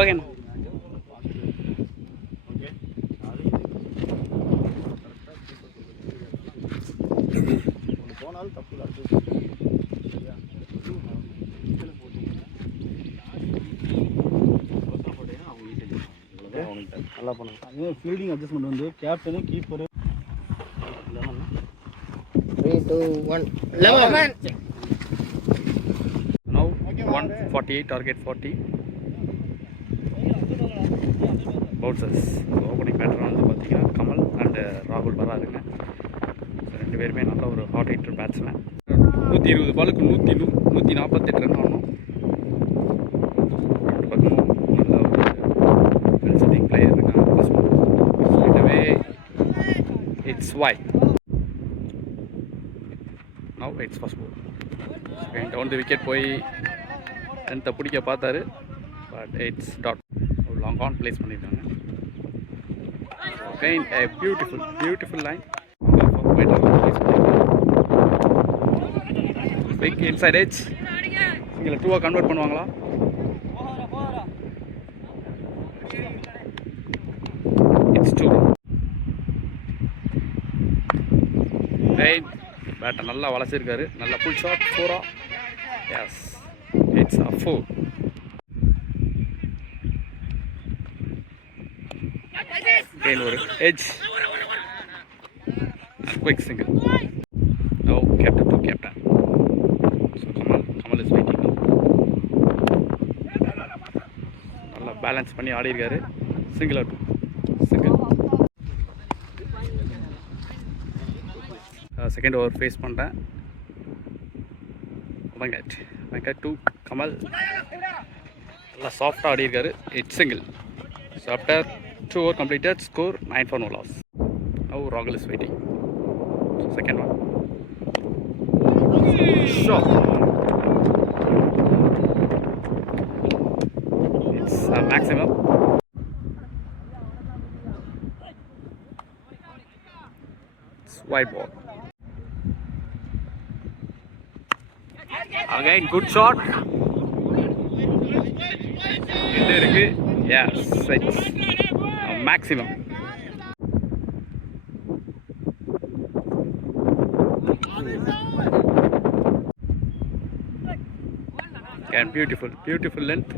ஓகேண்ணா. போனாலும் தப்பு தான். நல்லா பண்ணுங்க. அதே ஃபீல்டிங் அட்ஜஸ்ட்மெண்ட் வந்து captain keeper 3, 2, 1 11. Now 148 target 40 bouncers. Opening batter வந்து பார்த்தீங்கன்னா கமல் அண்ட் ராகுல் வராருங்க. ரெண்டு பேருமே நல்ல ஒரு ஹாட் ஹிட்டர் பேட்ஸ்மேன். 120 பாலுக்கு 148 ரன் ஆகணும். ரெண்டு பக்கமும் நல்ல ஒரு வெல் செட்டிங் பிளேயர் இருக்காங்க. எனவே it's wide. Now it's first ball. Down the wicket போய் அந்த பிடிக்க பார்த்தாரு. But it's dot. Long on place பண்ணியிருக்காங்க. Again a beautiful line. Big inside edge. இங்கே 2-ஆ கன்வெர்ட் பண்ணுவாங்களா? It's 2. Again பேட்டை நல்லா வளர்ச்சிருக்காரு. நல்ல ஃபுல் ஷாட் 4-ஆ. Yes it's a 4. Again ஒரு edge. Quick single. Now captain to captain. So Kamal is waiting now. நல்லா பேலன்ஸ் பண்ணி ஆடி இருக்காரு. Single out. Single. Second over face பண்ணுறேன். வெங்கட் டு கமல். நல்லா சாஃப்டாக ஆடி இருக்காரு. It's single. So after 2 overs completed, score 9 for no loss. Now Rahul is waiting. So second one. Shot. It's a maximum. It's wide ball. Again good shot. It is. Yes, it's a maximum. Again beautiful length.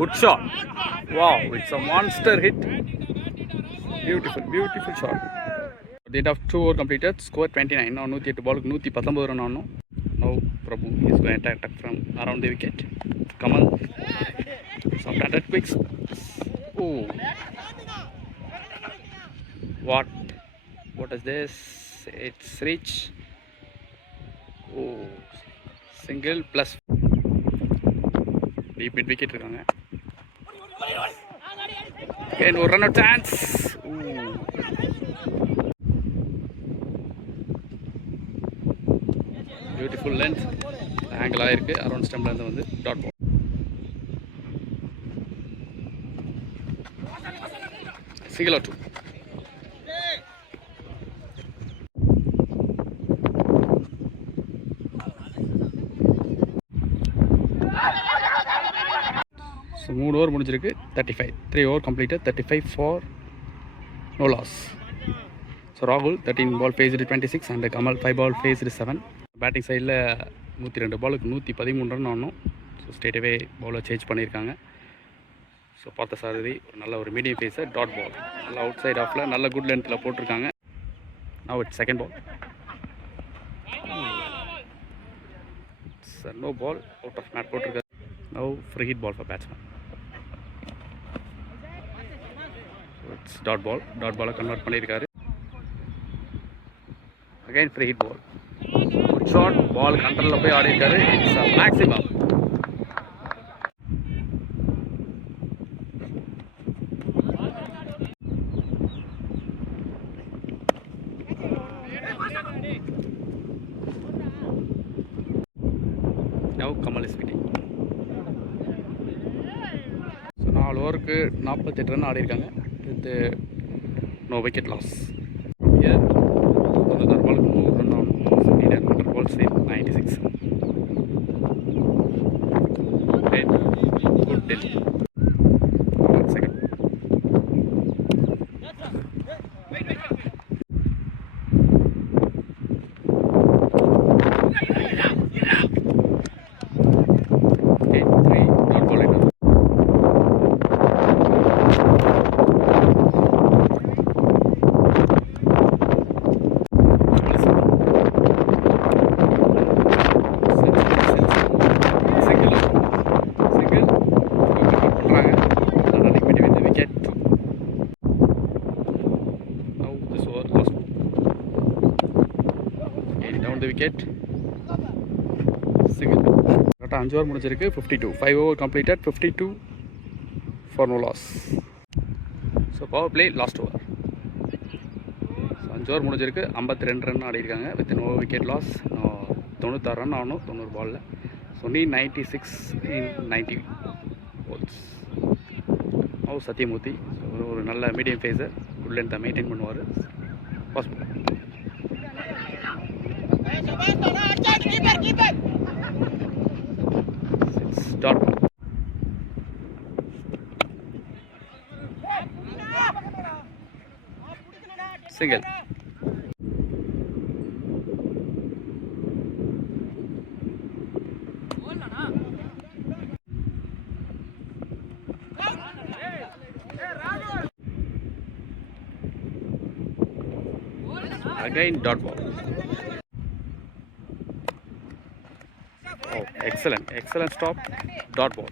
Good shot. Wow, it's a monster hit. Beautiful shot. At the end of 2 overs completed, score 29. Now 108 பாலுக்கு 119 ரன் ஆகணும். Now Prabhu is going to attack from around the wicket. Kamal, some standard quicks. Oh, what is this? It's reach. Oh, single plus deep mid wicket இருக்காங்க. Again ஒரு run out chance. Beautiful length. Angle ஆயிருக்கு. அரௌண்ட் ஸ்டம்ப்ல இருந்து வந்து dot ball. Single out 2. So 3 over முடிஞ்சிருக்கு. 35. 3 over completed. 35 for no loss. So Rahul 13 ball faced 26 and Kamal 5 ball faced 7. பேட்டிங் சைடில் 102 பாலுக்கு 113 ரன் ஆகணும். ஸோ ஸ்ட்ரெயிட்டாகவே பவுலர் சேஞ்ச் பண்ணியிருக்காங்க. ஸோ பார்த்த சாரதி ஒரு நல்ல ஒரு மீடியம் ஃபேஸை டாட் பால் நல்ல அவுட் சைட் ஆஃபில் நல்ல குட் லென்த்தில் போட்டிருக்காங்க. Now it's second ball. Sir no ball out of mat போட்டிருக்காரு. Now free hit ball for batsman. It's dot பாலை கன்வெர்ட் பண்ணியிருக்காரு. Again free hit ball. Good shot. Ball கண்ட்ரோலில் போய் ஆடி இருக்காரு. It's a maximum. Now Kamal is waiting. So 4 ஓவருக்கு 48 run ஆடி இருக்காங்க. With no wicket loss. Here 96 பாலுக்கு 100 ரன் ஆகணும். 100 பால்ஸ் 96. wicket. Single. கரெக்டாக 5 ஓவர் முடிஞ்சிருக்கு. 52. 5 over completed. 52 for no loss. So power play last over. So 5 over முடிஞ்சிருக்கு. 52 ரன் ஆடிருக்காங்க with no wicket loss. 96 run ஆகணும் 90 பாலில். ஸோ நீ 96 in 90 balls. சத்யமூர்த்தி ஒரு நல்ல மீடியம் ஃபேஸர், குட் லென்த்தை மெயின்டைன் பண்ணுவார். Pass dot single. Again dot ball. Oh, excellent stop. Dot ball.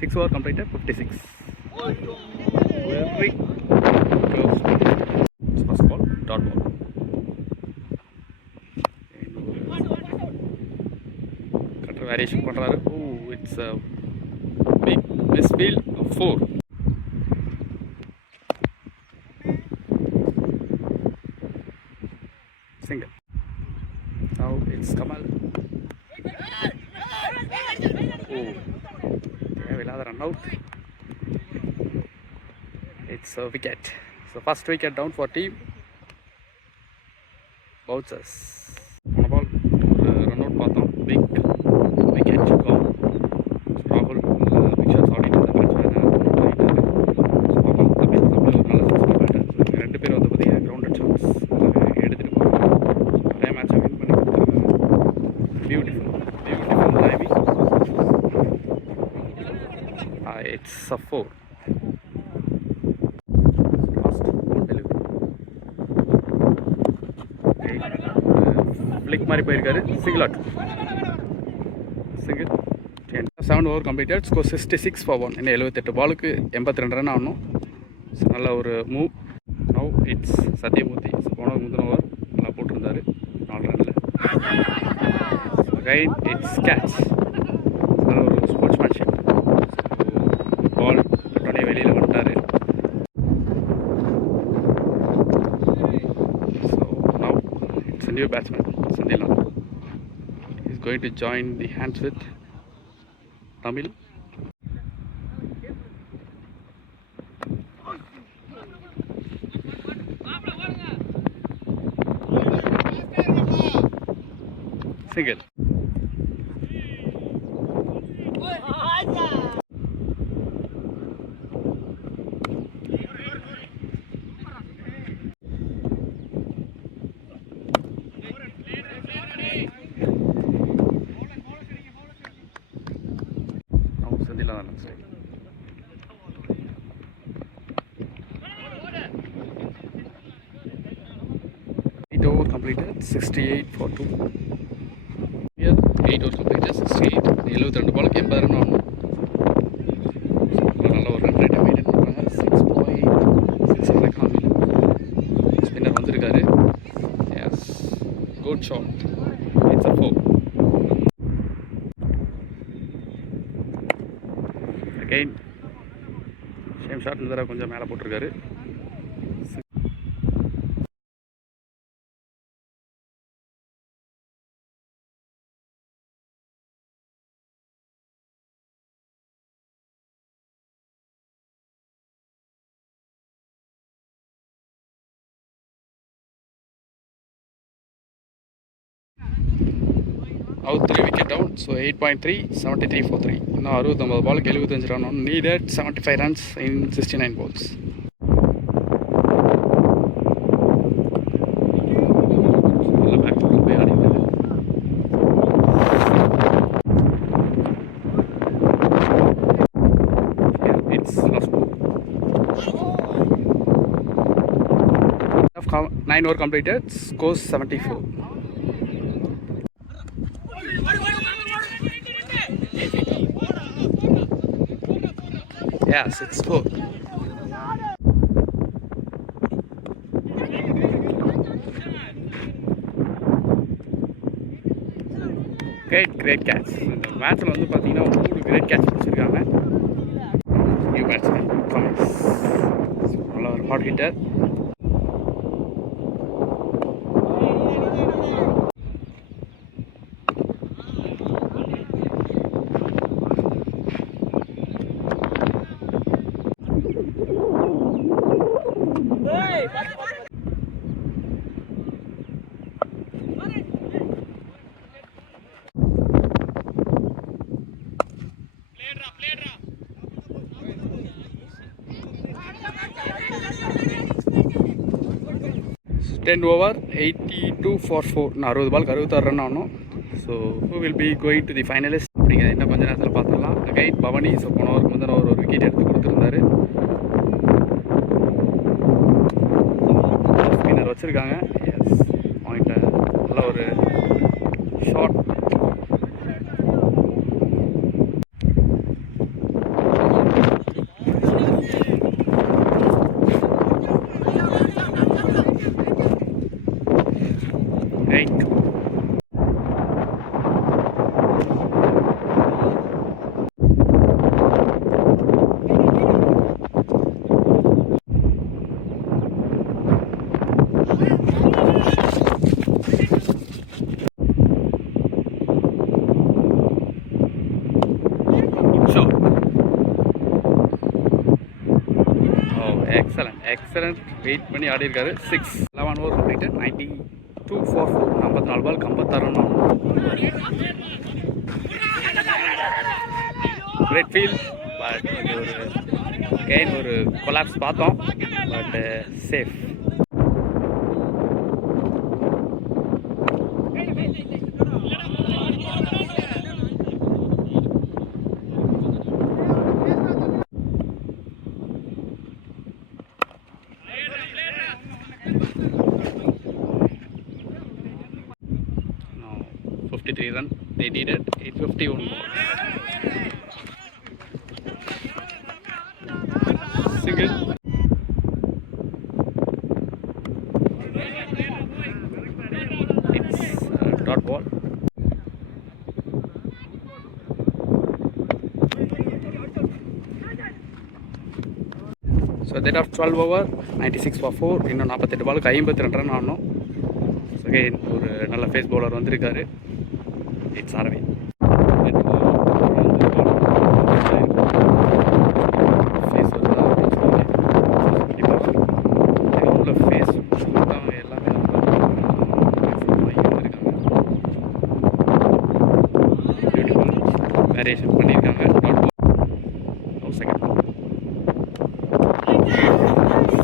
Six over completed. 56. Very close. First ball. Dot ball. Cutter variation பண்றாரு. It's a big misfield of 4. Single. Now it's Kamal. Another run out. It's a wicket. So first wicket down for team. Bouncers. On a ball. Run out பார்த்தோம். Big wicket gone. ராகுல் பிக்சர்ஸ் ஆடிட்டு இருந்த பேட்ஸ்மேன் ரெண்டு பேர் வந்து பார்த்தீங்கன்னா grounded shots எடுத்துகிட்டு போகிறாங்க. ஒரே மேட்சை வின் பண்ணி கொடுத்துருக்காங்க. Beautiful timing. It's a 4. Last delivery flick மாதிரி போயிருக்காரு. Single out. Single. 7 over completed. Score 66 for 1. இன்னும் 78 பாலுக்கு 82 ரன் ஆகணும். நல்ல ஒரு மூவ். Now it's Sathyamoorthy. போன முந்தின ஓவர் நல்லா போட்டிருந்தார் 4 ரனில். Right it's catch. நல்ல ஒரு ஸ்போர்ட்ஸ்மேன்ஷிப். பால் உடனே வெளியில் வந்துட்டார். So now it's new batsman சந்திலாம். Is going to join the hands with Tamil. Single. Over completed 68 for 2. Here 8 over completed 68. 72 பாலுக்கு 80 ரன் ஆகணும். நல்ல ஒரு ரன் ரேட்டை மெயின்டைன் பண்ணுறாங்க. 6.6 எக்கானமியில் ஸ்பின்னர் வந்திருக்காரு. Yes good shot. It's a 4. Again same shot இந்த தடவை கொஞ்சம் மேலே போட்டிருக்காரு. Out 3 wicket down. So 8.3, 73 for 3. இன்னும் 69 பாலுக்கு 75 ரன் ஆகணும். Needed 75 runs in 69 balls. நல்ல பேக் ஃபுட்டில் போய் ஆடினாரு. It's last ball. 9 over completed. Scores 74. Yeah, 6-4. Great catch. இந்த மேட்ச்சில் வந்து பார்த்தீங்கன்னா 3 கிரேட் கேட்ச் பிடிச்சிருக்காங்க. நியூ பேட்ஸ்மேன் கமின்ஸ், நல்ல ஒரு ஹாட் ஹிட்டர். Ten over, 82 for 4. நான் 60 பால் 66 ரன் ஆகணும். So who will be going to the finalist அப்படிங்கிறது இன்னும் கொஞ்சம் நேரத்தில் பார்த்துடலாம். அகைன் பவனி. ஸோ போன ஓவருக்கு வந்து ஒரு விக்கெட் எடுத்து கொடுத்துருந்தாரு. ஸ்பின்னர் வச்சுருக்காங்க. எஸ், பாயிண்டில் நல்ல ஒரு ஷார்ட். Right. எக்ஸலண்ட் வெயிட் பண்ணி ஆடி இருக்காரு. 11 over completed. 92 for 4. 54 ball 56 run ஆகும். Great feel. பட் இது ஒரு கொலாப்ஸ் பார்த்தோம். But safe. No, 53 run. They needed 851 balls. Single. It's a dot ball. So that of 12 over, 96 for 4. இன்னும் 48 பாலுக்கு 52 ரன் ஆடணும். ஸோ அகைன் ஒரு நல்ல ஃபேஸ் பவுலர் வந்திருக்காரு. இட்ஸ் அரவிந்த். ஃபேஸ் வருதா உள்ள ஃபேஸ் எல்லாமே இருந்திருக்காங்க. பியூட்டிஃபுல் வேரியேஷன் பண்ணியிருக்காங்க. Dot ball.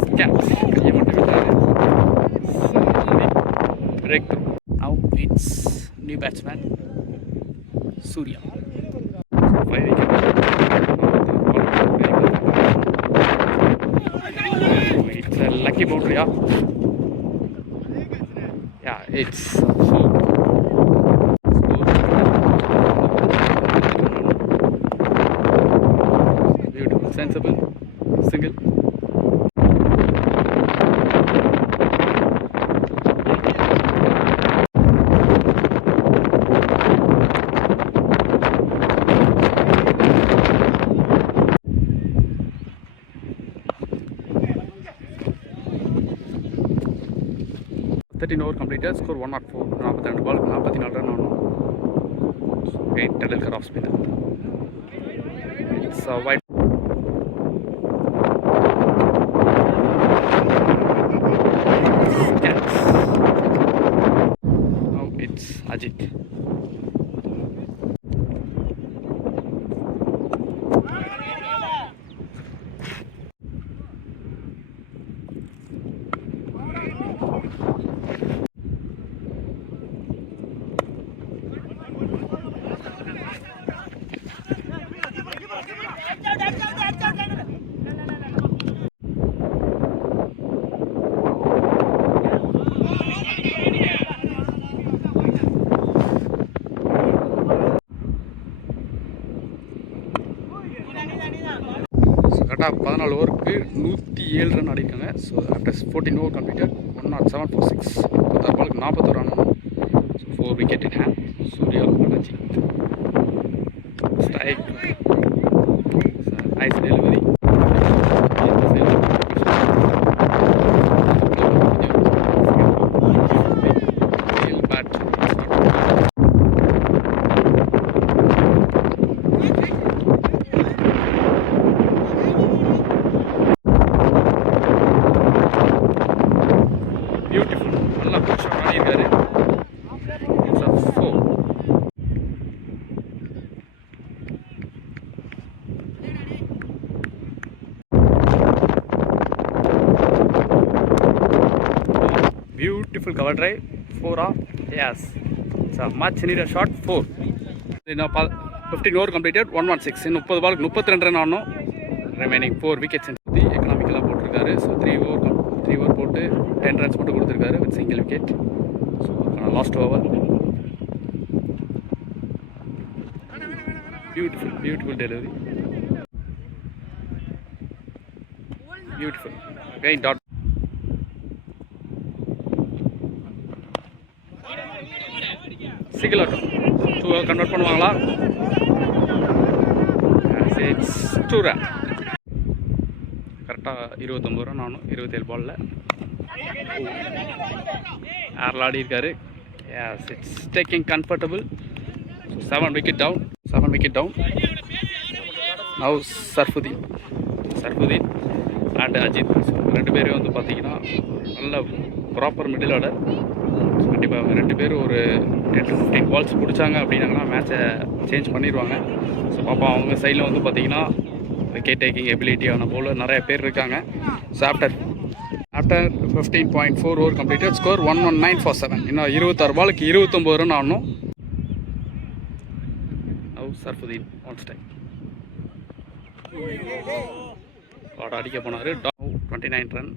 செகண்ட் கையை மட்டும் விட்டாரு. Break through. Now it's new batsman Surya. 5 wickets. It's a lucky boundary. Yeah, it's full. Beautiful, sensible, single. Over completed. Score 104. 42 பால் 44 ரன் ஆகணும். Great Tendulkar off spinner. It's a wide. Catch. Now it's Ajit. கரெக்டாக 14 ஓவருக்கு 107 run ஆடிருக்காங்க. So after 14 over completed 107 for 6. 36 பாலுக்கு 41 run ஆனோம். So 4 wicket in hand. Surya Ajith strike. Nice delivery. Beautiful. நல்லா push பண்ணியிருக்காரு. It's a 4. Beautiful cover drive. 4 off. Yes. It's a much needed shot. 4. Now 15 over completed. 116. In 30 பாலுக்கு 32 ரன் ஆனோம். Remaining 4 wickets. எக்கனாமிக்கலாக போட்டிருக்காரு. ஸோ 3 ஓவர் போட்டு 10 ரன்ஸ் மட்டும் கொடுத்துருக்காரு with single wicket. So last over. Beautiful delivery. Beautiful. Again dot. Single out. 2 convert பண்ணுவாங்களா? It's 2 run. கரெக்டாக 29 run ஆனும் 27 பாலில். ஏரில் ஆடி இருக்காரு. Yes, it's taking comfortable. So 7 wicket down. Now Sarfuddin and Ajith. So 2 பேரும் வந்து பார்த்தீங்கன்னா நல்ல ப்ராப்பர் மிடில் ஆர்டர். கண்டிப்பாக 2 பேரும் ஒரு 10 to 15 பால்ஸ் பிடிச்சாங்க அப்படின்னாங்கன்னா மேட்சை சேஞ்ச் பண்ணிடுவாங்க. ஸோ பாப்பா அவங்க சைடில் வந்து பார்த்தீங்கன்னா விக்கெட் டேக்கிங் எபிலிட்டியான பவுலர் நிறைய பேர் இருக்காங்க. So after 15.4 over completed. Score 119 for 7. இன்னும் 26 பாலுக்கு 29 ரன் ஆடணும். Now Sarfuddin on strike. கார்டு அடிக்க போனார். 29 run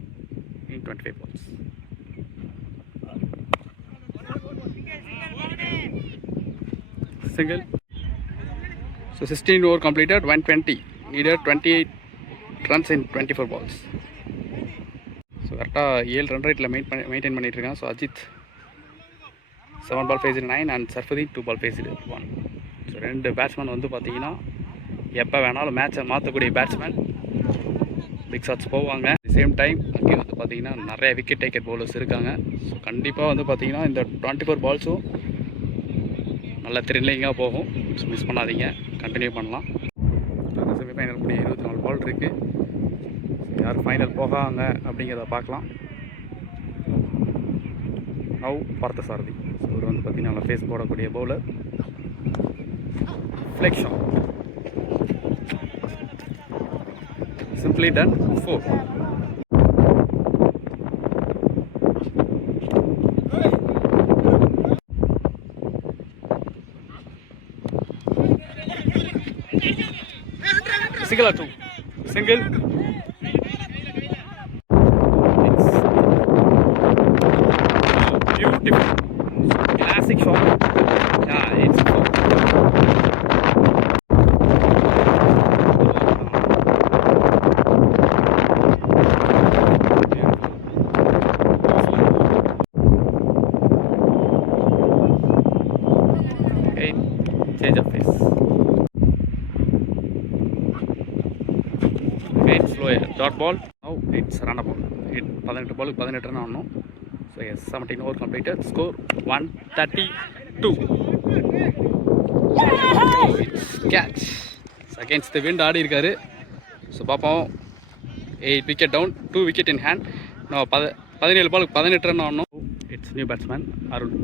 in 25 balls. Single. So 16 over completed. 120. Needed 28 runs in 24 balls. ஸோ கரெக்டாக 7 ரன் ரேட்டில் மெயின்டைன் பண்ணிகிட்ருக்கான். So Ajith 7 ball faced 9 and Sarfudeen 2 ball faced 1. So 2 batsman வந்து பார்த்தீங்கன்னா எப்போ வேணாலும் மேட்சை மாற்றக்கூடிய பேட்ஸ்மேன். பிக் ஷாட்ஸ் போவாங்க. சேம் டைம் அங்கே வந்து பார்த்தீங்கன்னா நிறைய விக்கெட் டேக்கர் பவுலர்ஸ் இருக்காங்க. ஸோ கண்டிப்பாக வந்து பார்த்தீங்கன்னா இந்த 24 பால்ஸும் நல்ல த்ரில்லிங்காக போகும். மிஸ் பண்ணாதீங்க, கண்டினியூ பண்ணலாம். செமிஃபைனல் கூடிய 24 பால் இருக்குது. யார் ஃபைனல் போகாங்க அப்படிங்கிறத பார்க்கலாம். நவ் பார்த்தசாரதி. ஸோ இவர் வந்து பார்த்தீங்கன்னா நல்லா ஃபேஸ் போடக்கூடிய பவுலர். ஃப்ளெக்ஷன் simply done 4. Single or 2? Single. Beautiful. Classic shot. Yeah, it's cool. Okay, change of pace. Dot ball. Now it's run ball. 18 பாலுக்கு 18 ரன் ஆடணும். So 17 over completed. Score 132. It's catch. Against the wind ஆடி இருக்காரு. So பார்ப்போம். 8 wicket down, 2 wicket in hand. நான் 17 பாலுக்கு 18 run ஆடணும். It's new batsman Arun.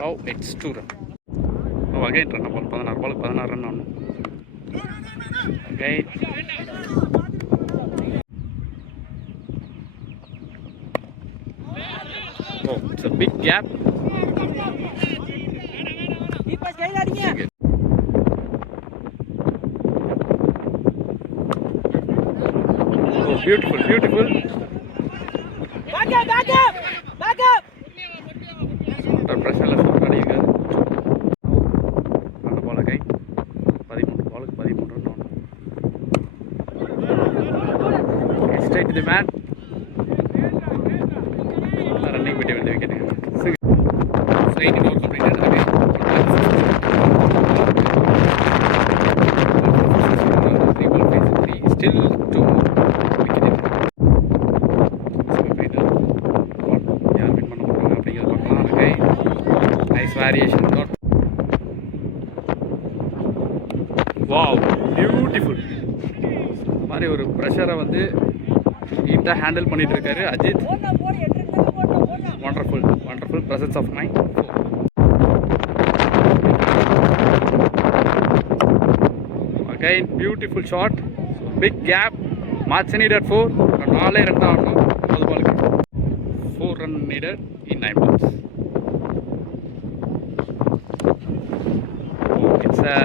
Now it's 2 run. Now again run ball. 16 பாலுக்கு 16 ரன் ஆடணும். Again. Oh, it's a big gap. Oh, beautiful. Back up! ப்ரெஷரில் ஷாட் ஆடியிருக்காரு. அந்த பால கை 13 பாலுக்கு 13 ரன் ஆகணும். ஸ்ட்ரைட் தி மேன் ரன்னிங் விட்டு வந்து wicket. Straight over completed. Still 2 wicket. யார் வின் பண்ண போகிறாங்க அப்படிங்கிறத பார்க்கலாம். Okay, nice variation. Wow, beautiful. மாதிரி ஒரு ப்ரெஷரை வந்து நீட்டாக ஹேண்டில் பண்ணிட்டு இருக்காரு Ajith. Wonderful wonderful presence of mind. Again, beautiful shot. So, big gap. Match needed 4. 4 run ஆடணும். 9 பாலுக்கு 4 run needed in 9 balls. It's a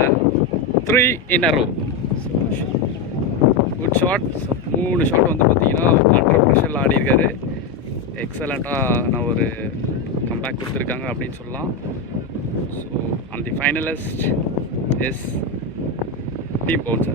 3 in a row. Good shot. So, 3 ஷாட் வந்து பார்த்தீங்கன்னா அண்டர் ப்ரெஷரில் ஆடி இருக்காரு. எக்ஸலண்ட்டாக ஒரு கம்பேக் கொடுத்துருக்காங்க அப்படின்னு சொல்லலாம். ஸோ அந்த ஃபைனலிஸ்ட் இஸ் Team Bouncer.